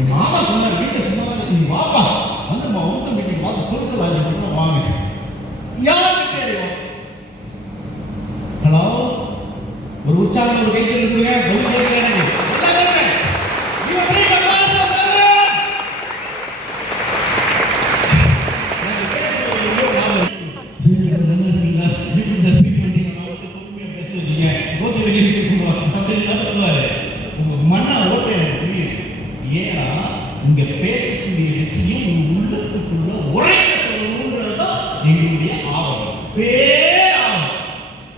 என் மாமா சொன்னார், வீட்டை சும்மா நீ வாப்பா வந்து வம்சம் வீட்டுக்கு பார்த்து பொருட்கள் ஆகிய வாங்க. யாருக்கு தெரியும்? ஹலோ, ஒரு உற்சாகம் ஒரு கைத்தறி கொடுங்க. பதில் கேட்கல எனக்கு. மண்ணா ஓட்ட எனக்கு புரியுது. ஏன்னா இங்க பேசக்கூடிய விஷயம் உங்க உள்ளத்துக்குள்ள உரைக்க சொல்லணும்ன்றதுதான் எங்களுடைய ஆவலம். பேராவலம்.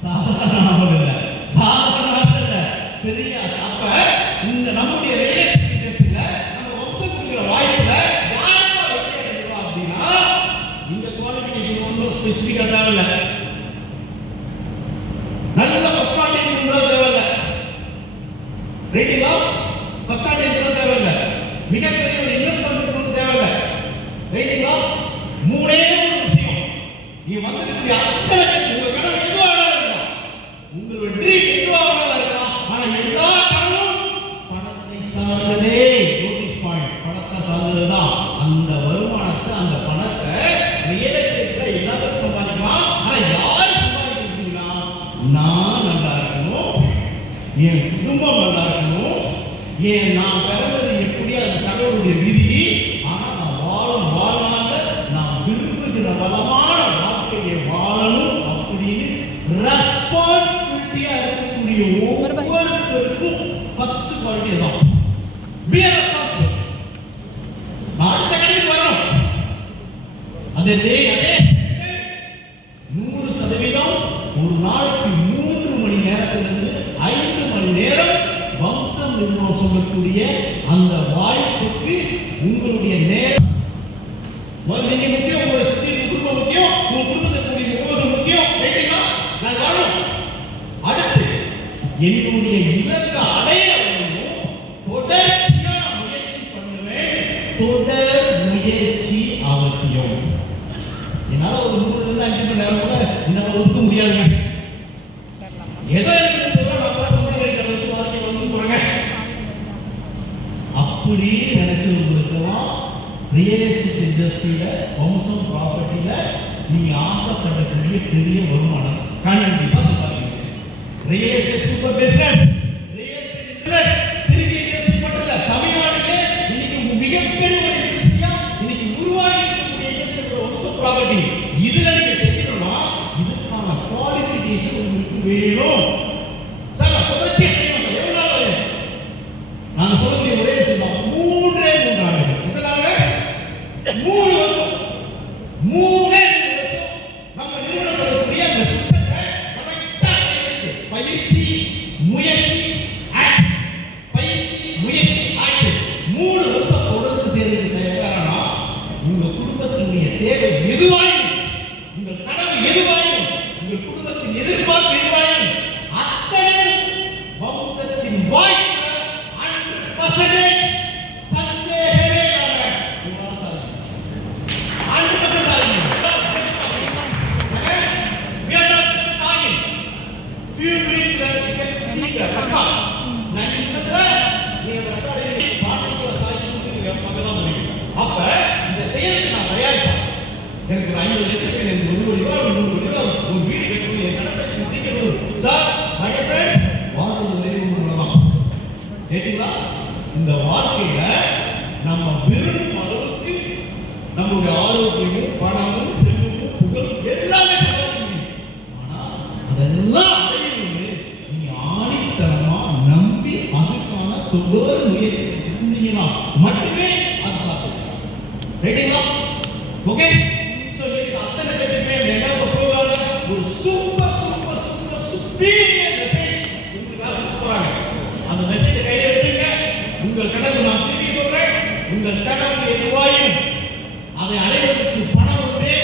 சாதாரண ஆவலம் இல்ல, சாதாரண ஆசை இல்ல, பெரிய அப்ப இந்த நம்முடைய ரியலிஸ்டிக் இண்டஸ்ட்ரியில நம்ம வம்சம் கொடுக்கிற வாய்ப்புல யாருக்கா வெற்றி அடைஞ்சிருவா அப்படின்னா இந்த குவாலிஃபிகேஷன் ஒன்றும் ஸ்பெசிஃபிக்கா தேவையில்லை. நல்ல ஃபர்ஸ்ட் ஸ்டாண்டிங் தேவையில்லை. ரேட்டிங்கா ஃபர்ஸ்ட் ஸ்டாண்டிங் தேவையில்லை. மிகப்பெரிய ஒரு இன்வெஸ்ட்மெண்ட் தேவையில்லை. ரேட்டிங்கா மூணே ஒரு விஷயம். நீ வந்துட்டு அத்தனை உங்க கனவு எதுவா இருக்கலாம், உங்களோட ட்ரீம் எதுவா இருக்கலாம், ஆனா எல்லா கனவும் பணத்தை சார்ந்ததே. நோட்டீஸ் பாயிண்ட், பணத்தை சார்ந்ததுதான். அந்த வருமானத்தை அந்த பணத்தை ரியல் எஸ்டேட்ல எல்லாரும் சம்பாதிக்கலாம். ஆனா யாரு சம்பாதிக்கிறீங்களா? நான் நல்லா இருக்கணும், என் குடும்பம் நல்லா இருக்கணும், ஏன் நான் பிறந்தது எப்படி அது கடவுளுடைய விதி. ஆனா நான் வாழும் வாழ்நாள்ல நான் விரும்புகிற வளமான வாழ்க்கையை வாழணும் அப்படின்னு ரெஸ்பான்சிபிலிட்டியா இருக்கக்கூடிய ஒவ்வொருத்தருக்கும் ஃபர்ஸ்ட் குவாலிட்டி தான். Be responsible. நான் அடுத்த கடைக்கு வரணும். அதே 100% ஒரு நாளைக்கு 3 மணி நேரத்திலிருந்து 5 மணி நேரம் வம்சம் நிர்ணயம் சொல்லக்கூடிய அந்த வாய்ப்புக்கு உங்களுடைய நேரம் நீங்க முக்கியம். உங்களோட சுத்தி குடும்பம் முக்கியம், உங்க குடும்பத்திற்குரிய முகவர்கள் முக்கியம். ரைட்டுங்களா? நான் வரணும். அடுத்து என்னுடைய இலக்க அடைய தொடர்ச்சியா முயற்சி பண்ணுவேன். தொடர் முயற்சி அவசியம். என்னால ஒரு 3 இருந்து 5 மணி நேரம் கூட என்னால ஒதுக்க முடியாதுங்க. ஏதோ அப்படி நினைச்சவங்களுக்கெல்லாம் ரியல் எஸ்டேட் இண்டஸ்ட்ரியில வம்சம் ப்ராப்பர்ட்டியில நீங்க ஆசைப்படக்கூடிய பெரிய வருமானம் கண்டிப்பா சம்பாதிக்க. Real estate super business. Real estate industry Trichy industry மட்டும் இல்ல, தமிழ்நாட்டுக்கு இன்னைக்கு மிகப்பெரிய ஒரு இண்டஸ்ட்ரியா இன்னைக்கு உருவாகி இருக்கக்கூடிய இண்டஸ்ட்ரி வம்சம் ப்ராப்பர்ட்டி. இதுல நீங்க செய்யணும்னா இதுக்கான குவாலிஃபிகேஷன் உங்களுக்கு வேணும். சார் தொடர்ச்சியா செய்யணும் சார். எவ்வளவு நாள் வரும்? நாங்க சொல்லக்கூடிய ஒரே விஷயம் தான், 3 ஆண்டுகள். எத்தனை நாள்? 3 வருஷம். 3 வருஷம் நம்ம நிறுவனம் சொல்லக்கூடிய அந்த சிஸ்டத்தை கரெக்டா செய்யறது. பயிற்சி, முயற்சி, ஆக்ஷன். பயிற்சி, முயற்சி, ஆக்ஷன். 3 வருஷம் தொடர்ந்து செய்யறதுக்கு தயாரானா உங்க குடும்பத்தினுடைய தேவை எதுவாயும், உங்கள் கனவு எதுவாயும், உங்கள் குடும்பத்தின் எதிர்பார்ப்பு எதுவாயும் அத்தனை வம்சத்தின் வாய்ப்பு சந்தேகமே இல்லாம உங்களால சாதிக்கும். 100% சாதிக்கும். We are not just talking. Few minutes you can see the record. நான் நிமிஷத்துல நீங்க அந்த ரெக்கார்டை பார்ட்டிக்குள்ள சாதிச்சு நீங்க பார்க்க தான் முடியும். அப்ப இந்த செயலுக்கு நான் தயாரிச்சேன். எனக்கு 50 லட்சத்துக்கு எனக்கு 1 கோடி ரூபாய் 3 கோடி ரூபாய் ஒரு வீடு கட்டணும், என் கடமை சிந்திக்கணும். சார் my friends, வாழ்றது ஒரே ஒன்று தான். கேட்டீங்களா? இந்த வாழ்க்கையில நம்ம விரும்பும் அளவுக்கு நம்மளுடைய ஆரோக்கியமும் பணமும் செல்வமும் புகழும் எல்லாமே சம்பாதிக்க முடியும். ஆனா அதெல்லாம் அடையணும்னு நீங்க ஆணித்தனமா நம்பி அதுக்கான தொடர் முயற்சி இருந்தீங்கன்னா மட்டுமே அது சாத்தியம். ரைட்டுங்களா? ஓகே. சோ இது அத்தனை பேருமே என்ன சொல்றாங்க? ஒரு super super super superior message உங்களுக்கு போறாங்க. அந்த மெசேஜை கையில் எடுத்துங்க. உங்கள் கனவு, நான் திரும்பி சொல்றேன், உங்கள் கனவு எதுவாயும் அதை அடைவதற்கு பணம் ஒன்றே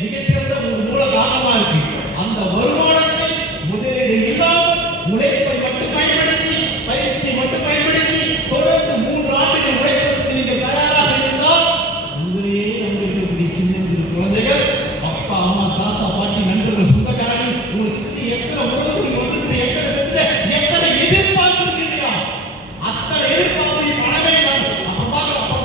மிகச்சிறந்த ஒரு மூல காரணமா இருக்கு. அந்த வருமானத்தை முதலீடு இல்லாமல் உழைப்பை மட்டும் பயன்படுத்தி, பயிற்சியை மட்டும் பயன்படுத்தி தொடர்ந்து 3 ஆண்டுகள் உழைப்பதற்கு நீங்கள் தயாராக இருந்தால் உங்களையே நம்பிக்கக்கூடிய சின்ன குழந்தைகள், அப்பா அம்மா தாத்தா பாட்டி நண்பர்கள் சொந்தக்காரர்கள் உங்களை சுற்றி எத்தனை உறவு நீங்க வந்து எத்தனை எதிர்பார்ப்பு இல்லையா? அத்தனை எதிர்பார்ப்பு பணமே அப்புறம்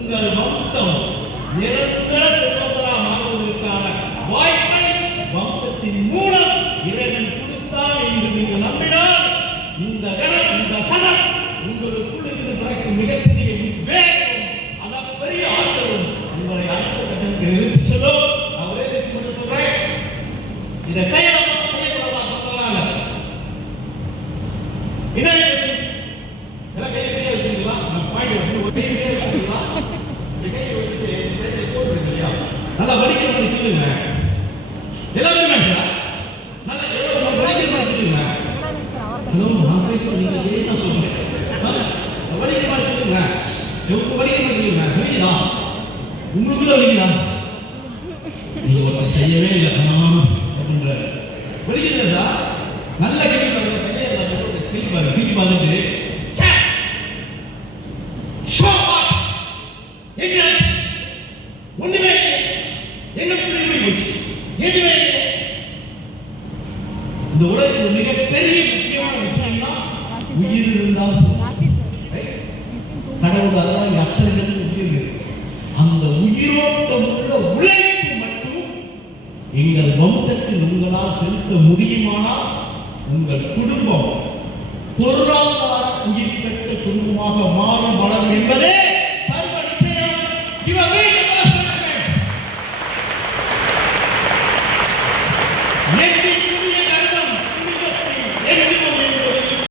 உங்கள் வம்சம் நிரந்தர செல்வந்தராகுவதற்கான வாய்ப்பை வம்சத்தின் மூலம் இறைவன் கொடுத்தான் என்று நீங்கள் நம்பினால் இந்த கணம் இந்த சனம் உங்களுக்குள் இருந்து பிறக்கும் மிகச்சிறிய உத்வேகம் அளப்பரிய ஆற்றலும் உங்களை அடுத்த கட்டத்துக்கு இழுத்து செல்லும். அவரே மட்டும் சொல்றேன், இதை செய்யக்கூடாதா இணைய வச்சு எல்லாம் கையிலேயே வச்சிருக்கலாம். நம்ம பாயிண்ட் ஒரு கையிலேயே வச்சிருக்கலாம். கையை வச்சுட்டு சைட்ல போடுறீங்க இல்லையா, நல்லா வலிக்கிற மாதிரி கேளுங்க. எல்லாருமே சார் நல்லா எவ்வளவு வலிக்கிற மாதிரி கேளுங்க. ஹலோ, நான் பேசுறது நீங்க சரி தான் சொல்லுங்க. வலிக்கிற மாதிரி கேளுங்க. எவ்வளவு வலிக்கிற மாதிரி கேளுங்க. வலிக்குதா? உங்களுக்குள்ள வலிக்குதா? நீங்க ஒருத்தர் செய்யவே இல்லை அப்படின்ற வலிக்குதுங்க சார். நல்ல கேள்வி திருப்பி பார்த்துட்டு ஒண்ணுமே என்ன புரியுமே போச்சு, எதுவுமே இல்லை. இந்த உலகத்தில் மிகப்பெரிய முக்கியமான விஷயம் தான் உயிர் இருந்தால் கடவுள். அதெல்லாம் இங்க அத்தனை இடத்துக்கு உயிர் இருக்கு. அந்த உயிரோட்டம் உள்ள உழைப்பு மட்டும் எங்கள் வம்சத்தில் உங்களால் செலுத்த முடியுமானால் உங்கள் குடும்பம் பொருளாதார உயிர் பெற்ற குடும்பமாக மாறும் வளரும் என்பதே சர்வ நிச்சயம்.